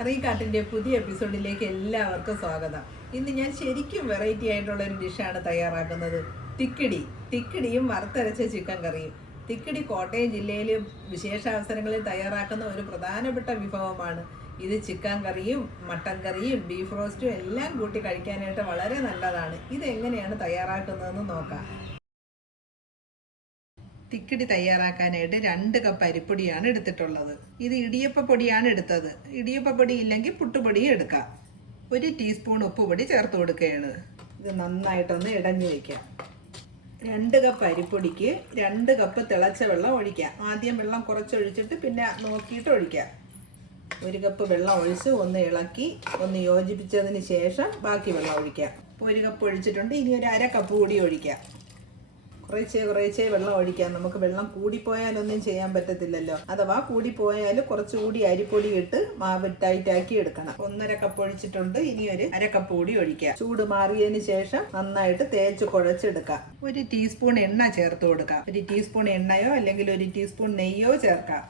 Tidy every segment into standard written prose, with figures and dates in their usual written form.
കറിക്കാട്ടിൻ്റെ പുതിയ എപ്പിസോഡിലേക്ക് എല്ലാവർക്കും സ്വാഗതം. ഇന്ന് ഞാൻ ശരിക്കും വെറൈറ്റി ആയിട്ടുള്ള ഒരു ഡിഷാണ് തയ്യാറാക്കുന്നത്. തിക്കിടിയും വറുത്തരച്ച ചിക്കൻ കറിയും. തിക്കിടി കോട്ടയം ജില്ലയിൽ വിശേഷ അവസരങ്ങളിൽ തയ്യാറാക്കുന്ന ഒരു പ്രധാനപ്പെട്ട വിഭവമാണ്. ഇത് ചിക്കൻ കറിയും മട്ടൻ കറിയും ബീഫ് റോസ്റ്റും എല്ലാം കൂട്ടി കഴിക്കാനായിട്ട് വളരെ നല്ലതാണ്. ഇതെങ്ങനെയാണ് തയ്യാറാക്കുന്നതെന്ന് നോക്കാം. തിക്കിടി തയ്യാറാക്കാനായിട്ട് 2 കപ്പ് അരിപ്പൊടിയാണ് എടുത്തിട്ടുള്ളത്. ഇത് ഇടിയപ്പ പൊടിയാണ് എടുത്തത്. ഇടിയപ്പ പൊടി ഇല്ലെങ്കിൽ പുട്ടുപൊടിയും എടുക്കാം. 1 ടീസ്പൂൺ ഉപ്പുപൊടി ചേർത്ത് കൊടുക്കുകയാണ്. ഇത് നന്നായിട്ടൊന്ന് ഇടഞ്ഞു വയ്ക്കാം. 2 കപ്പ് അരിപ്പൊടിക്ക് 2 കപ്പ് തിളച്ച വെള്ളം ഒഴിക്കാം. ആദ്യം വെള്ളം കുറച്ചൊഴിച്ചിട്ട് പിന്നെ നോക്കിയിട്ട് ഒഴിക്കാം. 1 കപ്പ് വെള്ളം ഒഴിച്ച് ഒന്ന് ഇളക്കി ഒന്ന് യോജിപ്പിച്ചതിന് ശേഷം ബാക്കി വെള്ളം ഒഴിക്കാം. 1 കപ്പ് ഒഴിച്ചിട്ടുണ്ട്. ഇനി ഒരു 1/2 കപ്പ് കൂടി ഒഴിക്കാം. കുറേശ്ശേ വെള്ളം ഒഴിക്കാം. നമുക്ക് വെള്ളം കൂടിപ്പോയാലൊന്നും ചെയ്യാൻ പറ്റത്തില്ലല്ലോ. അഥവാ കൂടിപ്പോയാൽ കുറച്ചുകൂടി അരിപ്പൊടി ഇട്ട് മാവ് ടൈറ്റാക്കി എടുക്കണം. 1/2 കപ്പ് ഒഴിച്ചിട്ടുണ്ട്. ഇനി ഒരു 1/2 കപ്പ് കൂടി ഒഴിക്കാം. ചൂട് മാറിയതിന് ശേഷം നന്നായിട്ട് തേച്ച് കുഴച്ചെടുക്കാം. 1 ടീസ്പൂൺ എണ്ണ ചേർത്ത് കൊടുക്കാം. 1 ടീസ്പൂൺ എണ്ണയോ അല്ലെങ്കിൽ 1 ടീസ്പൂൺ നെയ്യോ ചേർക്കാം.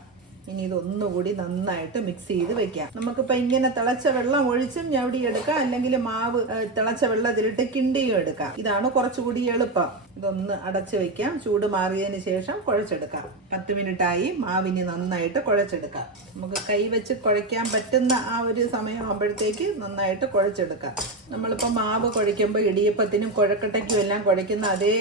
ഇനി ഇതൊന്നുകൂടി നന്നായിട്ട് മിക്സ് ചെയ്ത് വെക്കാം. നമുക്കിപ്പോൾ ഇങ്ങനെ തിളച്ച വെള്ളം ഒഴിച്ചും ഞവടിയെടുക്കാം, അല്ലെങ്കിൽ മാവ് തിളച്ച വെള്ളത്തിലിട്ട് കിണ്ടിയും എടുക്കാം. ഇതാണ് കുറച്ചുകൂടി എളുപ്പം. ഇതൊന്ന് അടച്ചു വെക്കാം. ചൂട് മാറിയതിന് ശേഷം കുഴച്ചെടുക്കാം. 10 മിനിറ്റായി. മാവിന് നന്നായിട്ട് കുഴച്ചെടുക്കാം. നമുക്ക് കൈ വെച്ച് കുഴയ്ക്കാൻ പറ്റുന്ന ആ ഒരു സമയമാകുമ്പോഴത്തേക്ക് നന്നായിട്ട് കുഴച്ചെടുക്കാം. നമ്മളിപ്പോൾ മാവ് കുഴയ്ക്കുമ്പോൾ ഇടിയപ്പത്തിനും കുഴക്കട്ടയ്ക്കും എല്ലാം കുഴയ്ക്കുന്ന അതേ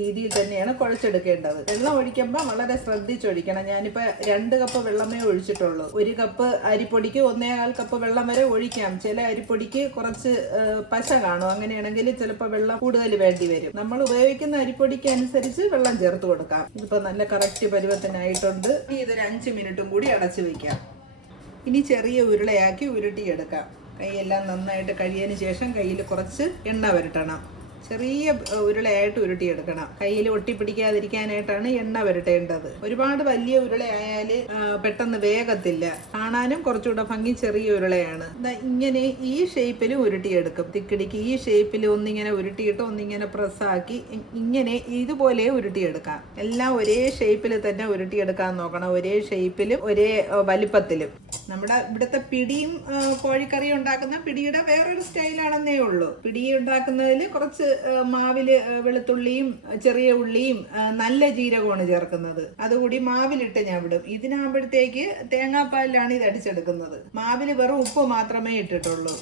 രീതിയിൽ തന്നെയാണ് കുഴച്ചെടുക്കേണ്ടത്. വെള്ളം ഒഴിക്കുമ്പോൾ വളരെ ശ്രദ്ധിച്ചൊഴിക്കണം. ഞാനിപ്പോൾ 2 കപ്പ് വെള്ളമേ ഒഴിച്ചിട്ടുള്ളൂ. 1 കപ്പ് അരിപ്പൊടിക്ക് 1.25 കപ്പ് വെള്ളം വരെ ഒഴിക്കാം. ചില അരിപ്പൊടിക്ക് കുറച്ച് പശ കാണും. അങ്ങനെയാണെങ്കിൽ ചിലപ്പോൾ വെള്ളം കൂടുതൽ വേണ്ടി വരും. നമ്മൾ ഉപയോഗിക്കുന്ന അരിപ്പൊടിക്ക് അനുസരിച്ച് വെള്ളം ചേർത്ത് കൊടുക്കാം. ഇതിപ്പോൾ നല്ല കറക്റ്റ് പരുവത്തിനായിട്ടുണ്ട്. ഇനി ഇതൊരു 5 മിനിറ്റും കൂടി അടച്ചു വെക്കാം. ഇനി ചെറിയ ഉരുളയാക്കി ഉരുട്ടിയെടുക്കാം. കൈയെല്ലാം നന്നായിട്ട് കഴിയതിന് ശേഷം കയ്യിൽ കുറച്ച് എണ്ണ പുരട്ടണം. ചെറിയ ഉരുളയായിട്ട് ഉരുട്ടിയെടുക്കണം. കയ്യിൽ ഒട്ടിപ്പിടിക്കാതിരിക്കാനായിട്ടാണ് എണ്ണ പുരട്ടേണ്ടത്. ഒരുപാട് വലിയ ഉരുളയായാൽ പെട്ടെന്ന് വേഗത്തില്ല. കാണാനും കുറച്ചുകൂടെ ഭംഗി ചെറിയ ഉരുളയാണ്. ഇങ്ങനെ ഈ ഷേപ്പിൽ ഉരുട്ടിയെടുക്കും. തിക്കിടിക്ക് ഈ ഷേപ്പിൽ ഒന്നിങ്ങനെ ഉരുട്ടിയിട്ട് ഒന്നിങ്ങനെ പ്രസ്സാക്കി ഇങ്ങനെ ഇതുപോലെ ഉരുട്ടിയെടുക്കാം. എല്ലാം ഒരേ ഷേപ്പിൽ തന്നെ ഉരുട്ടിയെടുക്കാൻ നോക്കണം. ഒരേ ഷേപ്പിലും ഒരേ വലിപ്പത്തിലും. നമ്മുടെ ഇവിടുത്തെ പിടിയും കോഴിക്കറിയും ഉണ്ടാക്കുന്ന പിടിയുടെ വേറൊരു സ്റ്റൈലാണെന്നേ ഉള്ളൂ. പിടി ഉണ്ടാക്കുന്നതിൽ കുറച്ച് മാവില് വെളുത്തുള്ളിയും ചെറിയ ഉള്ളിയും നല്ല ജീരകമാണ് ചേർക്കുന്നത്. അതുകൂടി മാവിലിട്ട് ഞാൻ വിടും. ഇതിനാകുമ്പോഴത്തേക്ക് തേങ്ങാപ്പാലിലാണ് ഇത് അടിച്ചെടുക്കുന്നത്. മാവില് വെറും ഉപ്പ് മാത്രമേ ഇട്ടിട്ടുള്ളൂ.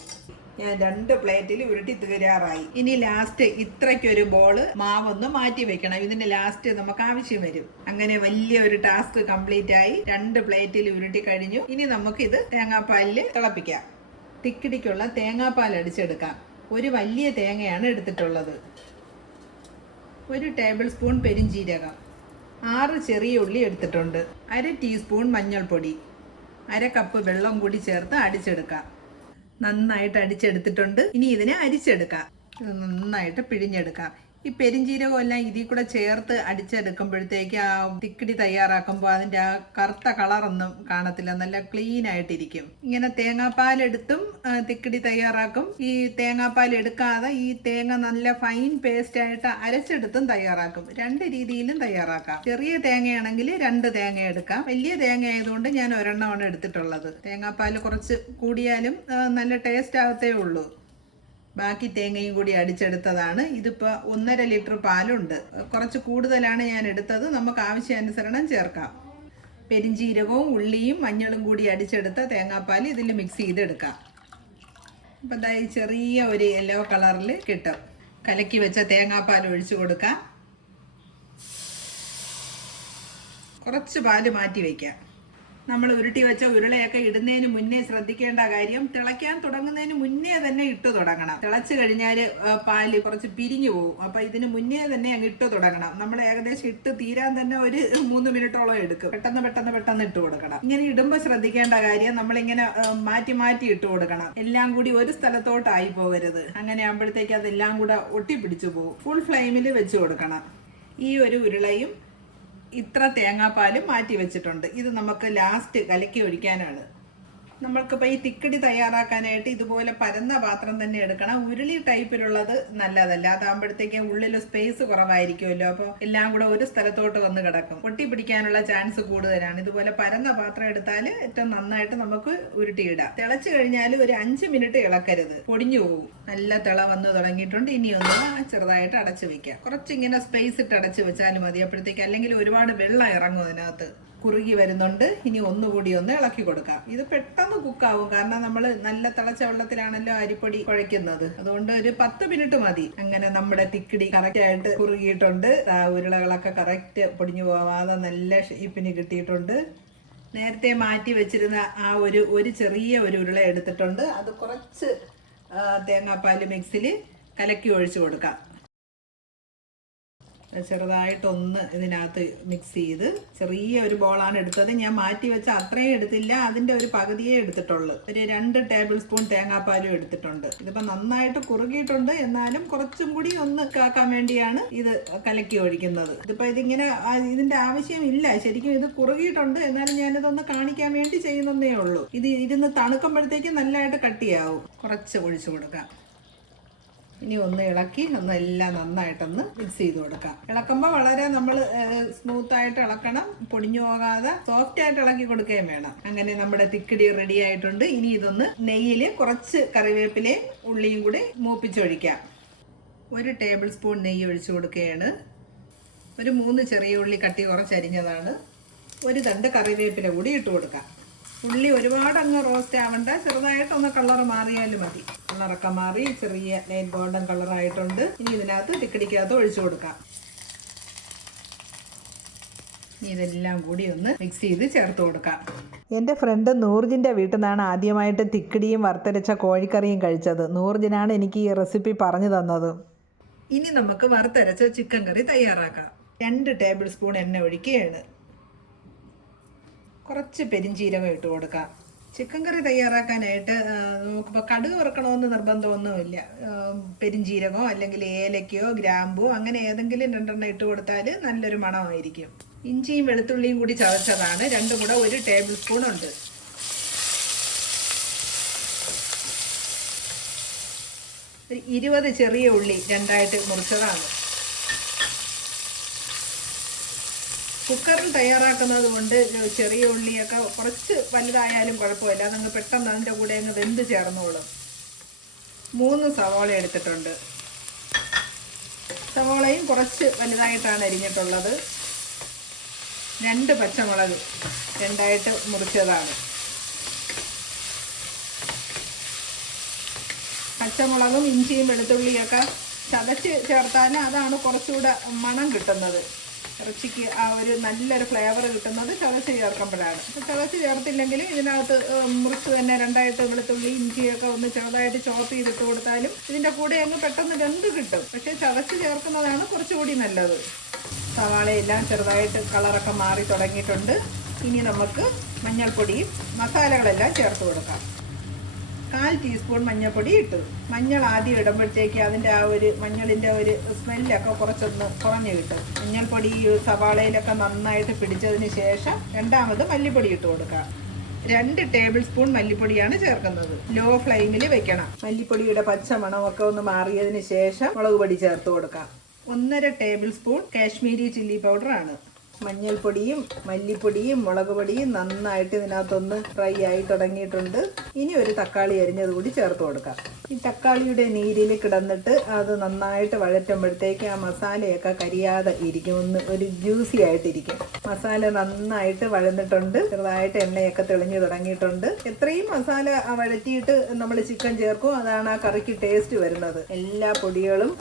ഞാൻ 2 പ്ലേറ്റിൽ ഉരുട്ടി തീരാറായി. ഇനി ലാസ്റ്റ് ഇത്രയ്ക്കൊരു ബോള് മാവൊന്ന് മാറ്റി വെക്കണം. ഇതിന്റെ ലാസ്റ്റ് നമുക്ക് ആവശ്യം വരും. അങ്ങനെ വലിയൊരു ടാസ്ക് കംപ്ലീറ്റ് ആയി. 2 പ്ലേറ്റിൽ ഉരുട്ടി കഴിഞ്ഞു. ഇനി നമുക്കിത് തേങ്ങാപ്പാലിൽ തിളപ്പിക്കാം. തിക്കിടിക്കുള്ള തേങ്ങാപ്പാൽ അടിച്ചെടുക്കാം. ഒരു വലിയ തേങ്ങയാണ് എടുത്തിട്ടുള്ളത്. 1 ടേബിൾ സ്പൂൺ പെരിഞ്ജീരകം, 6 ചെറിയ ഉള്ളി എടുത്തിട്ടുണ്ട്, 1/2 ടീസ്പൂൺ മഞ്ഞൾപ്പൊടി, 1/2 കപ്പ് വെള്ളം കൂടി ചേർത്ത് അടിച്ചെടുക്കാം. നന്നായിട്ട് അടിച്ചെടുത്തിട്ടുണ്ട്. ഇനി ഇതിനെ അരിച്ചെടുക്കാം. ഇത് നന്നായിട്ട് പിഴിഞ്ഞെടുക്കാം. ഈ പെരിഞ്ജീരകം എല്ലാം ഇതിൽ കൂടെ ചേർത്ത് അടിച്ചെടുക്കുമ്പോഴത്തേക്ക് ആ തിക്കിടി തയ്യാറാക്കുമ്പോൾ അതിൻ്റെ ആ കറുത്ത കളറൊന്നും കാണത്തില്ല. നല്ല ക്ലീൻ ആയിട്ടിരിക്കും. ഇങ്ങനെ തേങ്ങാപ്പാലെടുത്തും തിക്കിടി തയ്യാറാക്കും. ഈ തേങ്ങാപ്പാൽ എടുക്കാതെ ഈ തേങ്ങ നല്ല ഫൈൻ പേസ്റ്റ് ആയിട്ട് അരച്ചെടുത്തും തയ്യാറാക്കും. 2 രീതിയിലും തയ്യാറാക്കാം. ചെറിയ തേങ്ങയാണെങ്കിൽ 2 തേങ്ങ എടുക്കാം. വലിയ തേങ്ങ ആയതുകൊണ്ട് ഞാൻ 1 എടുത്തിട്ടുള്ളത്. തേങ്ങാപ്പാൽ കുറച്ച് കൂടിയാലും നല്ല ടേസ്റ്റ് ആകത്തേ ഉള്ളൂ. ബാക്കി തേങ്ങയും കൂടി അടിച്ചെടുത്തതാണ്. ഇതിപ്പോൾ 1.5 ലിറ്റർ പാലുണ്ട്. കുറച്ച് കൂടുതലാണ് ഞാൻ എടുത്തത്. നമുക്ക് ആവശ്യാനുസരണം ചേർക്കാം. പെരിഞ്ജീരകവും ഉള്ളിയും മഞ്ഞളും കൂടി അടിച്ചെടുത്ത തേങ്ങാപ്പാൽ ഇതിൽ മിക്സ് ചെയ്തെടുക്കാം. അപ്പം എന്താ ഈ ചെറിയ ഒരു യെല്ലോ കളറിൽ കിട്ടും. കലക്കി വെച്ച തേങ്ങാപ്പാൽ ഒഴിച്ചു കൊടുക്കാം. കുറച്ച് പാല് മാറ്റി വയ്ക്കാം. നമ്മൾ ഉരുട്ടി വെച്ച ഉരുളയൊക്കെ ഇടുന്നതിന് മുന്നേ ശ്രദ്ധിക്കേണ്ട കാര്യം, തിളയ്ക്കാൻ തുടങ്ങുന്നതിന് മുന്നേ തന്നെ ഇട്ട് തുടങ്ങണം. തിളച്ച് കഴിഞ്ഞാൽ പാല് കുറച്ച് പിരിഞ്ഞു പോകും. അപ്പം ഇതിന് മുന്നേ തന്നെ അങ്ങ് ഇട്ട് തുടങ്ങണം. നമ്മൾ ഏകദേശം ഇട്ട് തീരാൻ തന്നെ ഒരു 3 മിനിറ്റോളം എടുക്കും. പെട്ടെന്ന് ഇട്ട് കൊടുക്കണം. ഇങ്ങനെ ഇടുമ്പോൾ ശ്രദ്ധിക്കേണ്ട കാര്യം, നമ്മളിങ്ങനെ മാറ്റി ഇട്ട് കൊടുക്കണം. എല്ലാം കൂടി ഒരു സ്ഥലത്തോട്ടായി പോകരുത്. അങ്ങനെ ആകുമ്പോഴത്തേക്ക് അതെല്ലാം കൂടെ ഒട്ടിപ്പിടിച്ചു പോകും. ഫുൾ ഫ്ലെയിമിൽ വെച്ച് കൊടുക്കണം. ഈ ഒരു ഉരുളയും ഇത്ര തേങ്ങാപ്പാലും മാറ്റി വെച്ചിട്ടുണ്ട്. ഇത് നമുക്ക് ലാസ്റ്റ് കലക്കി ഒഴിക്കാനാണ്. നമ്മൾക്കിപ്പോൾ ഈ തിക്കടി തയ്യാറാക്കാനായിട്ട് ഇതുപോലെ പരന്ന പാത്രം തന്നെ എടുക്കണം. ഉരുളി ടൈപ്പിലുള്ളത് നല്ലതല്ല, അതാകുമ്പോഴത്തേക്ക് ഉള്ളിൽ സ്പേസ് കുറവായിരിക്കുമല്ലോ, അപ്പോൾ എല്ലാം കൂടെ ഒരു സ്ഥലത്തോട്ട് വന്ന് കിടക്കും, പൊട്ടി പിടിക്കാനുള്ള ചാൻസ് കൂടുതലാണ്. ഇതുപോലെ പരന്ന പാത്രം എടുത്താൽ ഏറ്റവും നന്നായിട്ട് നമുക്ക് ഉരുട്ടിയിടാം. തിളച്ചു കഴിഞ്ഞാൽ ഒരു 5 മിനിറ്റ് ഇളക്കരുത്, പൊടിഞ്ഞു പോകും. നല്ല തിള വന്ന് തുടങ്ങിയിട്ടുണ്ട്. ഇനി ഒന്ന് ചെറുതായിട്ട് അടച്ചു വെക്കാം. കുറച്ചിങ്ങനെ സ്പേസ് ഇട്ട് അടച്ചു വെച്ചാലും മതി, അപ്പോഴത്തേക്ക് അല്ലെങ്കിൽ ഒരുപാട് വെള്ളം ഇറങ്ങും അതിനകത്ത്. കുറുകി വരുന്നുണ്ട്. ഇനി ഒന്നുകൂടി ഒന്ന് ഇളക്കി കൊടുക്കാം. ഇത് പെട്ടെന്ന് കുക്കാവും, കാരണം നമ്മൾ നല്ല തിളച്ച വെള്ളത്തിലാണല്ലോ അരിപ്പൊടി കുഴയ്ക്കുന്നത്. അതുകൊണ്ട് ഒരു 10 മിനിറ്റ് മതി. അങ്ങനെ നമ്മുടെ തിക്കിടി കറക്റ്റ് ആയിട്ട് കുറുകിയിട്ടുണ്ട്. ഉരുളകളൊക്കെ കറക്റ്റ് പൊടിഞ്ഞു പോവാതെ നല്ല ഷേപ്പിന് കിട്ടിയിട്ടുണ്ട്. നേരത്തെ മാറ്റി വെച്ചിരുന്ന ആ ഒരു ചെറിയ ഒരു ഉരുള എടുത്തിട്ടുണ്ട്. അത് കുറച്ച് തേങ്ങാപ്പാൽ മിക്സിൽ കലക്കി ഒഴിച്ചു കൊടുക്കാം. ചെറുതായിട്ടൊന്ന് ഇതിനകത്ത് മിക്സ് ചെയ്ത് ചെറിയ ഒരു ബോളാണ് എടുത്തത്. ഞാൻ മാറ്റി വെച്ച അത്രയും എടുത്തില്ല, അതിൻ്റെ ഒരു പകുതിയേ എടുത്തിട്ടുള്ളൂ. ഒരു 2 ടേബിൾ സ്പൂൺ തേങ്ങാപ്പാലും എടുത്തിട്ടുണ്ട്. ഇതിപ്പോൾ നന്നായിട്ട് കുറുകിയിട്ടുണ്ട്, എന്നാലും കുറച്ചും കൂടി ഒന്ന് കാക്കാൻ വേണ്ടിയാണ് ഇത് കലക്കി ഒഴിക്കുന്നത്. ഇതിപ്പോൾ ഇതിൻ്റെ ആവശ്യമില്ല, ശരിക്കും ഇത് കുറുകിയിട്ടുണ്ട്, എന്നാലും ഞാനിതൊന്ന് കാണിക്കാൻ വേണ്ടി ചെയ്യുന്നതേ ഉള്ളൂ. ഇത് ഇരുന്ന് തണുക്കുമ്പോഴത്തേക്ക് നല്ലതായിട്ട് കട്ടിയാവും. കുറച്ച് ഒഴിച്ചു കൊടുക്കാം. ഇനി ഒന്ന് ഇളക്കി എല്ലാം നന്നായിട്ടൊന്ന് മിക്സ് ചെയ്ത് കൊടുക്കാം. ഇളക്കുമ്പോൾ വളരെ നമ്മൾ സ്മൂത്തായിട്ട് ഇളക്കണം, പൊടിഞ്ഞു പോകാതെ സോഫ്റ്റായിട്ട് ഇളക്കി കൊടുക്കുകയും വേണം. അങ്ങനെ നമ്മുടെ തിക്കിടി റെഡി ആയിട്ടുണ്ട്. ഇനി ഇതൊന്ന് നെയ്യിൽ കുറച്ച് കറിവേപ്പിലയും ഉള്ളിയും കൂടി മൂപ്പിച്ചൊഴിക്കാം. 1 ടേബിൾ സ്പൂൺ നെയ്യ് ഒഴിച്ചു കൊടുക്കുകയാണ്. ഒരു 3 ചെറിയ ഉള്ളി കട്ടി കുറച്ചരിഞ്ഞതാണ്. 1 തണ്ട് കറിവേപ്പില കൂടി ഇട്ട് കൊടുക്കാം. ഉള്ളി ഒരുപാട് അങ്ങ് റോസ്റ്റ് ആവണ്ട, ചെറുതായിട്ടൊന്ന് കളർ മാറിയാലും മതി. കളറൊക്കെ മാറി ചെറിയ ലൈറ്റ് ഗോൾഡൻ കളറായിട്ടുണ്ട്. ഇനി ഇതിനകത്ത് തിക്കടിക്കകത്ത് ഒഴിച്ചു കൊടുക്കാം. ഇനി ഇതെല്ലാം കൂടി ഒന്ന് മിക്സ് ചെയ്ത് ചേർത്ത് കൊടുക്കാം. എൻ്റെ ഫ്രണ്ട് നൂർജിൻ്റെ വീട്ടിൽ നിന്നാണ് ആദ്യമായിട്ട് തിക്കടിയും വറുത്തരച്ച കോഴിക്കറിയും കഴിച്ചത്. നൂർജിനാണ് എനിക്ക് ഈ റെസിപ്പി പറഞ്ഞു തന്നത്. ഇനി നമുക്ക് വറുത്തരച്ച ചിക്കൻ കറി തയ്യാറാക്കാം. 2 ടേബിൾ സ്പൂൺ എണ്ണ ഒഴിക്കുകയാണ്. കുറച്ച് പെരിഞ്ചീരകം ഇട്ട് കൊടുക്കാം. ചിക്കൻ കറി തയ്യാറാക്കാനായിട്ട് നമുക്കിപ്പോൾ കടുക് വറുക്കണമെന്ന് നിർബന്ധമൊന്നുമില്ല. പെരിഞ്ചീരകമോ അല്ലെങ്കിൽ ഏലക്കയോ ഗ്രാമ്പോ അങ്ങനെ ഏതെങ്കിലും 2 ഇട്ട് കൊടുത്താൽ നല്ലൊരു മണമായിരിക്കും. ഇഞ്ചിയും വെളുത്തുള്ളിയും കൂടി ചതച്ചതാണ്, 2 കൂടെ 1 ടേബിൾ സ്പൂൺ ഉണ്ട്. ഒരു 20 ചെറിയ ഉള്ളി 2ആയിട്ട് മുറിച്ചതാണ്. കുക്കറിൽ തയ്യാറാക്കുന്നത് കൊണ്ട് ചെറിയ ഉള്ളിയൊക്കെ കുറച്ച് വലുതായാലും കുഴപ്പമില്ല, അതങ്ങ് പെട്ടെന്ന് അതിൻ്റെ കൂടെ അങ്ങ് വെന്ത് ചേർന്നോളും. 3 സവാള എടുത്തിട്ടുണ്ട്. സവാളയും കുറച്ച് വലുതായിട്ടാണ് അരിഞ്ഞിട്ടുള്ളത്. 2 പച്ചമുളക് 2ആയിട്ട് മുറിച്ചതാണ്. പച്ചമുളകും ഇഞ്ചിയും വെളുത്തുള്ളിയൊക്കെ ചതച്ച് ചേർത്താൽ അതാണ് കുറച്ചുകൂടെ മണം കിട്ടുന്നത്. ഇറച്ചിക്ക് ആ ഒരു നല്ലൊരു ഫ്ലേവർ കിട്ടുന്നത് ചതച്ച് ചേർക്കുമ്പോഴാണ്. അപ്പോൾ ചതച്ച് ചേർത്തില്ലെങ്കിൽ ഇതിനകത്ത് മുറിച്ച് തന്നെ 2ആയിട്ട് വെളുത്തുള്ളി ഇഞ്ചിയൊക്കെ ഒന്ന് ചെറുതായിട്ട് ചോപ്പ് ചെയ്തിട്ട് കൊടുത്താലും ഇതിൻ്റെ കൂടെ അങ്ങ് പെട്ടെന്ന് വെന്ത് കിട്ടും. പക്ഷേ ചതച്ച് ചേർക്കുന്നതാണ് കുറച്ചുകൂടി നല്ലത്. സവാളയെല്ലാം ചെറുതായിട്ട് കളറൊക്കെ മാറി തുടങ്ങിയിട്ടുണ്ട്. ഇനി നമുക്ക് മഞ്ഞൾപ്പൊടിയും മസാലകളെല്ലാം ചേർത്ത് കൊടുക്കാം. 1/4 ടീസ്പൂൺ മഞ്ഞൾപ്പൊടി ഇട്ടു. മഞ്ഞൾ ആദ്യം ഇടുമ്പോഴത്തേക്ക് അതിൻ്റെ ആ ഒരു മഞ്ഞളിൻ്റെ ഒരു സ്മെല്ലൊക്കെ കുറച്ചൊന്ന് കുറഞ്ഞു കിട്ടും. മഞ്ഞൾപ്പൊടി സവാളയിലൊക്കെ നന്നായിട്ട് പിടിച്ചതിന് ശേഷം 2ാമത് മല്ലിപ്പൊടി ഇട്ട് കൊടുക്കാം. 2 ടേബിൾ സ്പൂൺ മല്ലിപ്പൊടിയാണ് ചേർക്കുന്നത്. ലോ ഫ്ലെയിമിൽ വെക്കണം. മല്ലിപ്പൊടിയുടെ പച്ച മണമൊക്കെ ഒന്ന് മാറിയതിന് ശേഷം മുളക് പൊടി ചേർത്ത് കൊടുക്കാം. 1/2 ടേബിൾ സ്പൂൺ കാശ്മീരി ചില്ലി പൗഡറാണ്. മഞ്ഞൾപ്പൊടിയും മല്ലിപ്പൊടിയും മുളക് പൊടിയും നന്നായിട്ട് ഇതിനകത്തൊന്ന് ഫ്രൈ ആയി തുടങ്ങിയിട്ടുണ്ട്. ഇനി ഒരു തക്കാളി അരിഞ്ഞത് കൂടി ചേർത്ത് കൊടുക്കാം. ഈ തക്കാളിയുടെ നീരിൽ കിടന്നിട്ട് അത് നന്നായിട്ട് വഴറ്റുമ്പോഴത്തേക്ക് ആ മസാലയൊക്കെ കരിയാതെ ഇരിക്കും, ഒരു ജ്യൂസി ആയിട്ടിരിക്കും. മസാല നന്നായിട്ട് വഴന്നിട്ടുണ്ട്, ചെറുതായിട്ട് എണ്ണയൊക്കെ തെളിഞ്ഞു തുടങ്ങിയിട്ടുണ്ട്. എത്രയും മസാല വഴറ്റിയിട്ട് നമ്മൾ ചിക്കൻ ചേർക്കും, അതാണ് ആ കറിക്ക് ടേസ്റ്റ് വരുന്നത്. എല്ലാ പൊടികളും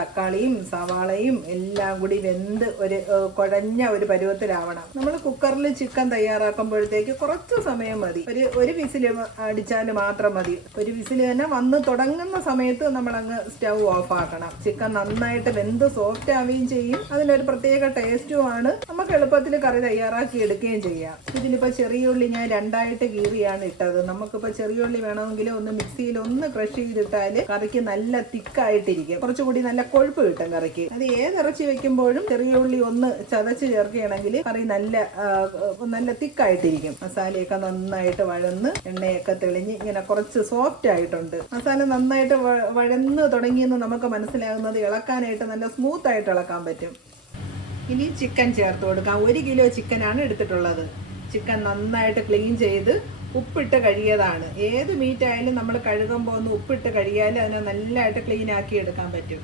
തക്കാളിയും സവാളയും എല്ലാം കൂടി വെന്ത് ഒരു കുഴഞ്ഞ ഒരു പരുവത്തിലാവണം. നമ്മൾ കുക്കറിൽ ചിക്കൻ തയ്യാറാക്കുമ്പോഴത്തേക്ക് കുറച്ച് സമയം മതി, ഒരു വിസിൽ അടിച്ചാൽ മാത്രം മതി. ഒരു വിസിൽ തന്നെ വന്ന് തുടങ്ങുന്ന സമയത്ത് നമ്മളങ്ങ് സ്റ്റൗ ഓഫ് ആക്കണം. ചിക്കൻ നന്നായിട്ട് വെന്ത് സോഫ്റ്റ് ആവുകയും ചെയ്യും, അതിനൊരു പ്രത്യേക ടേസ്റ്റുമാണ്. നമുക്ക് എളുപ്പത്തിൽ കറി തയ്യാറാക്കി എടുക്കുകയും ചെയ്യാം. ഇതിലിപ്പോൾ ചെറിയ ഉള്ളി ഞാൻ 2ആയിട്ട് കീറിയാണ് ഇട്ടത്. നമുക്കിപ്പോൾ ചെറിയ ഉള്ളി വേണമെങ്കിൽ ഒന്ന് മിക്സിയിൽ ഒന്ന് ക്രഷ് ചെയ്തിട്ടാൽ കറിക്ക് നല്ല തിക്കായിട്ടിരിക്കും, കുറച്ചുകൂടി നല്ല കൊഴുപ്പ് കിട്ടും കറിക്ക്. അത് ഏതിറച്ചി വെക്കുമ്പോഴും ചെറിയ ഉള്ളി ഒന്ന് ചതച്ച് ചേർത്ത് കൊടുക്കുകയാണെങ്കിൽ കറി നല്ല തിക്കായിട്ടിരിക്കും. മസാലയൊക്കെ നന്നായിട്ട് വഴന്ന് എണ്ണയൊക്കെ തെളിഞ്ഞ് ഇങ്ങനെ കുറച്ച് സോഫ്റ്റ് ആയിട്ടുണ്ട്. മസാല നന്നായിട്ട് വഴന്ന് തുടങ്ങിയെന്ന് നമുക്ക് മനസ്സിലാകുന്നത് ഇളക്കാനായിട്ട് നല്ല സ്മൂത്ത് ആയിട്ട് ഇളക്കാൻ പറ്റും. ഇനി ചിക്കൻ ചേർത്ത് കൊടുക്കാം. 1 കിലോ ചിക്കനാണ് എടുത്തിട്ടുള്ളത്. ചിക്കൻ നന്നായിട്ട് ക്ലീൻ ചെയ്ത് ഉപ്പിട്ട് കഴുകിയതാണ്. ഏത് മീറ്റ് ആയാലും നമ്മൾ കഴുകുമ്പോൾ ഒന്ന് ഉപ്പിട്ട് കഴുകിയാൽ അതിനെ നല്ലതായിട്ട് ക്ലീൻ ആക്കി എടുക്കാൻ പറ്റും.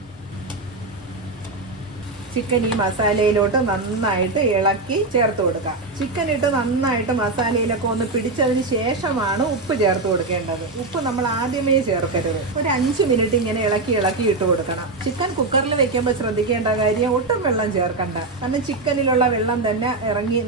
ചിക്കൻ ഈ മസാലയിലോട്ട് നന്നായിട്ട് ഇളക്കി ചേർത്ത് കൊടുക്കാം. ചിക്കൻ ഇട്ട് നന്നായിട്ട് മസാലയിലൊക്കെ ഒന്ന് പിടിച്ചതിന് ശേഷമാണ് ഉപ്പ് ചേർത്ത് കൊടുക്കേണ്ടത്. ഉപ്പ് നമ്മൾ ആദ്യമേ ചേർക്കരുത്. ഒരു 5 മിനിറ്റ് ഇങ്ങനെ ഇളക്കി ഇട്ട് കൊടുക്കണം. ചിക്കൻ കുക്കറിൽ വെക്കുമ്പോൾ ശ്രദ്ധിക്കേണ്ട കാര്യം ഒട്ടും വെള്ളം ചേർക്കണ്ട. കാരണം ചിക്കനിലുള്ള വെള്ളം തന്നെ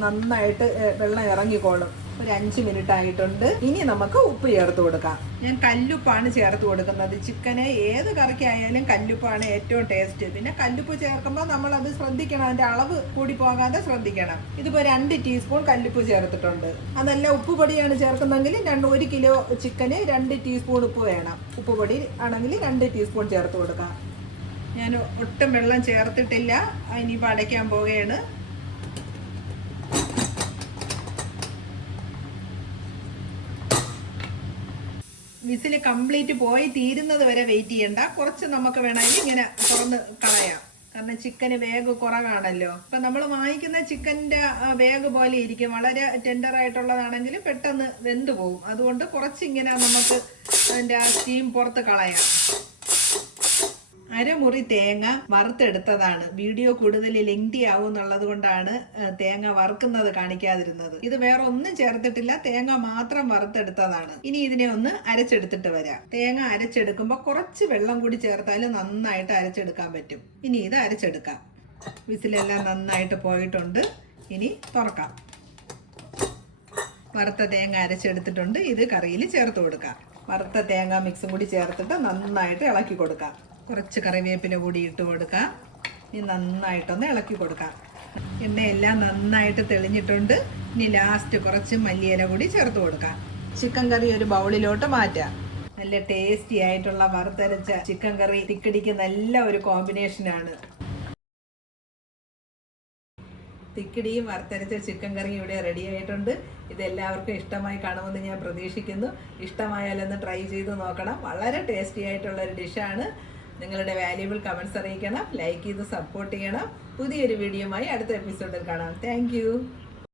നന്നായിട്ട് വെള്ളം ഇറങ്ങിക്കോളും. ഒരു 5 മിനിറ്റ് ആയിട്ടുണ്ട്. ഇനി നമുക്ക് ഉപ്പ് ചേർത്ത് കൊടുക്കാം. ഞാൻ കല്ലുപ്പാണ് ചേർത്ത് കൊടുക്കുന്നത്. ചിക്കന് ഏത് കറിക്കായാലും കല്ലുപ്പാണ് ഏറ്റവും ടേസ്റ്റ്. പിന്നെ കല്ലുപ്പ് ചേർക്കുമ്പോൾ നമ്മൾ അത് ശ്രദ്ധിക്കണം, അതിന്റെ അളവ് കൂടി പോകാതെ ശ്രദ്ധിക്കണം. ഇതിപ്പോൾ 2 ടീസ്പൂൺ കല്ലുപ്പ് ചേർത്തിട്ടുണ്ട്. അതല്ല ഉപ്പ് പൊടിയാണ് ചേർക്കുന്നെങ്കിൽ 1 കിലോ ചിക്കന് 2 ടീസ്പൂൺ ഉപ്പ് വേണം. ഉപ്പ് പൊടി ആണെങ്കിൽ 2 ടീസ്പൂൺ ചേർത്ത് കൊടുക്കാം. ഞാൻ ഒട്ടും വെള്ളം ചേർത്തിട്ടില്ല. ഇനിയിപ്പോൾ അടയ്ക്കാൻ പോവുകയാണ്. വിസിൽ കംപ്ലീറ്റ് പോയി തീരുന്നത് വരെ വെയിറ്റ് ചെയ്യണ്ട. കുറച്ച് നമുക്ക് വേണമെങ്കിൽ ഇങ്ങനെ തുറന്ന് കളയാം. കാരണം ചിക്കന് വേഗ് കുറവാണല്ലോ. ഇപ്പം നമ്മൾ വാങ്ങിക്കുന്ന ചിക്കൻ്റെ വേഗ് പോലെ ഇരിക്കും. വളരെ ടെൻഡർ ആയിട്ടുള്ളതാണെങ്കിൽ പെട്ടെന്ന് വെന്ത് പോകും. അതുകൊണ്ട് കുറച്ചിങ്ങനെ നമുക്ക് അതിൻ്റെ സ്റ്റീം പുറത്ത് കളയാം. അരമുറി തേങ്ങ വറുത്തെടുത്തതാണ്. വീഡിയോ കൂടുതൽ ലെങ്തി ആവും എന്നുള്ളത് കൊണ്ടാണ് തേങ്ങ വറുക്കുന്നത് കാണിക്കാതിരുന്നത്. ഇത് വേറെ ഒന്നും ചേർത്തിട്ടില്ല, തേങ്ങ മാത്രം വറുത്തെടുത്തതാണ്. ഇനി ഇതിനെ ഒന്ന് അരച്ചെടുത്തിട്ട് വരാം. തേങ്ങ അരച്ചെടുക്കുമ്പോൾ കുറച്ച് വെള്ളം കൂടി ചേർത്താൽ നന്നായിട്ട് അരച്ചെടുക്കാൻ പറ്റും. ഇനി ഇത് അരച്ചെടുക്കാം. വിസിലെല്ലാം നന്നായിട്ട് പോയിട്ടുണ്ട്. ഇനി തുറക്കാം. വറുത്ത തേങ്ങ അരച്ചെടുത്തിട്ടുണ്ട്. ഇത് കറിയിൽ ചേർത്ത് കൊടുക്കാം. വറുത്ത തേങ്ങ മിക്സും കൂടി ചേർത്തിട്ട് നന്നായിട്ട് ഇളക്കി കൊടുക്കാം. കുറച്ച് കറിവേപ്പില കൂടി ഇട്ട് കൊടുക്കാം. ഇനി നന്നായിട്ടൊന്ന് ഇളക്കി കൊടുക്കാം. എണ്ണയെല്ലാം നന്നായിട്ട് തെളിഞ്ഞിട്ടുണ്ട്. ഇനി ലാസ്റ്റ് കുറച്ച് മല്ലിയില കൂടി ചേർത്ത് കൊടുക്കാം. ചിക്കൻ കറി ഒരു ബൗളിലോട്ട് മാറ്റാം. നല്ല ടേസ്റ്റി ആയിട്ടുള്ള വറുത്തരച്ച ചിക്കൻ കറി തിക്കടിക്ക് നല്ല ഒരു കോമ്പിനേഷനാണ്. തിക്കിടിയും വറുത്തരച്ച ചിക്കൻ കറിയും ഇവിടെ റെഡി ആയിട്ടുണ്ട്. ഇതെല്ലാവർക്കും ഇഷ്ടമായി കാണുമെന്ന് ഞാൻ പ്രതീക്ഷിക്കുന്നു. ഇഷ്ടമായാലൊന്ന് ട്രൈ ചെയ്ത് നോക്കണം. വളരെ ടേസ്റ്റി ആയിട്ടുള്ള ഒരു ഡിഷാണ്. നിങ്ങളുടെ വാല്യുബിൾ കമൻറ്റ്സ് അറിയിക്കണം. ലൈക്ക് ചെയ്ത് സപ്പോർട്ട് ചെയ്യണം. പുതിയൊരു വീഡിയോയുമായി അടുത്ത എപ്പിസോഡിൽ കാണാം. താങ്ക്